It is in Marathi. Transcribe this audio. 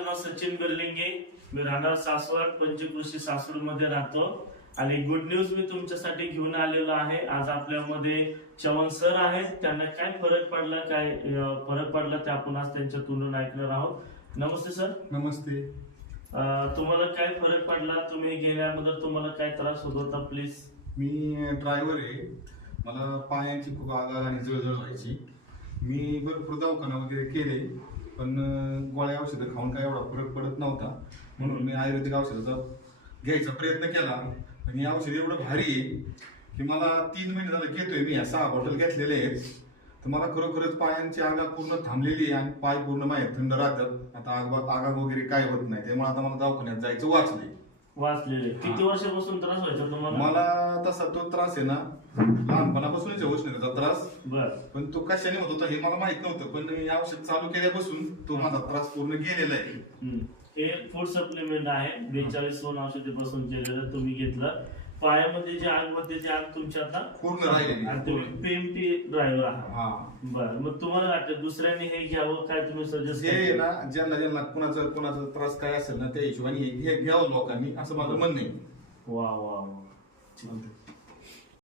नाव सचिन बेर्लिंगे मी राहणार सासवड पंचकृषी सासवडमध्ये राहतो. आणि गुड न्यूज मी तुमच्यासाठी घेऊन आलेलो आहे. आज आपल्यामध्ये चव्हाण सर आहेत. त्यांना काय फरक पडला काय अं, फरक पडला ते आपण आज त्यांच्या तोंडून ऐकणार आहोत. नमस्ते सर नमस्ते. अं, तुम्हाला काय फरक पडला? तुम्ही गेल्याबद्दल तुम्हाला काय त्रास होत होता प्लीज मी ड्रायव्हर आहे. मला पायांची खूप आगाग आणि जळजळ व्हायची. मी भरपूर दवाखाना वगैरे केले. पण अं, गोळ्या औषधं खाऊन काय एवढा फरक पडत नव्हता. म्हणून मी आयुर्वेदिक औषधाचा घ्यायचा प्रयत्न केला. पण हे औषध एवढं भारी आहे की मला तीन महिने झालं घेतोय मी. ह्या सहा बॉटल घेतलेले आहेत. तर मला खरोखरच पायांची आगा पूर्ण थांबलेली आहे आणि पाय पूर्ण माहीत थंड राहतात. आता आग आगाग वगैरे काय होत नाही. त्यामुळे आता मला दवाखान्यात जायचं वाचलंय. वाचलेले. किती वर्षापासून त्रास व्हायचा तुम्हाला? मला तसा तो त्रास आहे ना लहानपणापासूनच आहे उष्णतेचा त्रास. बर. पण तो कशाने होत होता हे मला माहीत नव्हतं पण मी औषध चालू केल्यापासून तो माझा त्रास पूर्ण गेलेला आहे. हम्म. हे फूड सप्लिमेंट आहे बेचाळीस सोन औषधीपासून केलेलं तुम्ही घेतलं. पायामध्ये जे आगमध्ये जे आग तुमच्या आता पूर्ण. राहिलेली पीएमटी ड्रायव्हर आहात. हा. बर मग तुम्हाला वाटतं दुसऱ्याने हे घ्यावं काय तुम्ही सजेस्ट हे आहे ना ज्यांना ज्यांना कुणाचा कुणाचा त्रास काय असेल ना त्या हिशोबाने हे घ्यावं लोकांनी असं माझं म्हणणं आहे. वा वा वा.